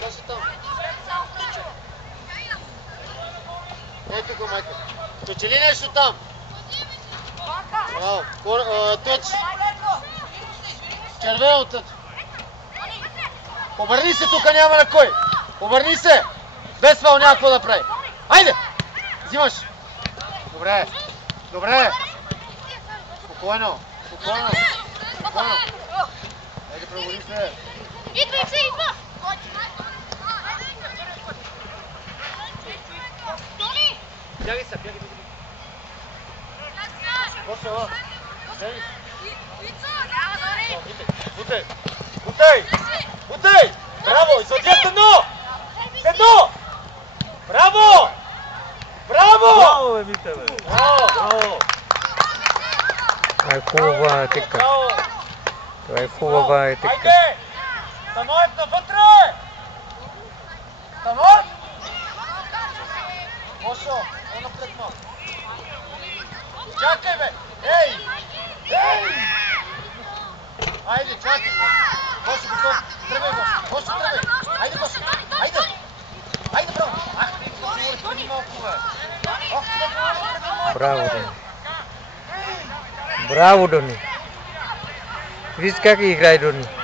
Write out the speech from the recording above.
Каши там. Ей тук, майка. Печели нещо там. Браво. Точ. Червеното. Обърни се, тук няма на кой. Обърни се. Без фал няма какво да прави. Айде. Взимаш. Добре. Спокойно. Айде, пробуди се. Идва! Бягай. После, ла. Бутай! Браво! Извади едно! Браво! Браво, бе, Мите, бе! Браво! Това е хубава етика. Айде! Самоет навътре! Самоет! Бошо, напред малко. Чакай, бе! Ей! Айде, чакай! Бошо, готов! Тръгвай, Бошо, тръгвай! Айде, Бошо! Айде, браво! Преди малко, бе! Браво, Дони! Виж как играе Дони.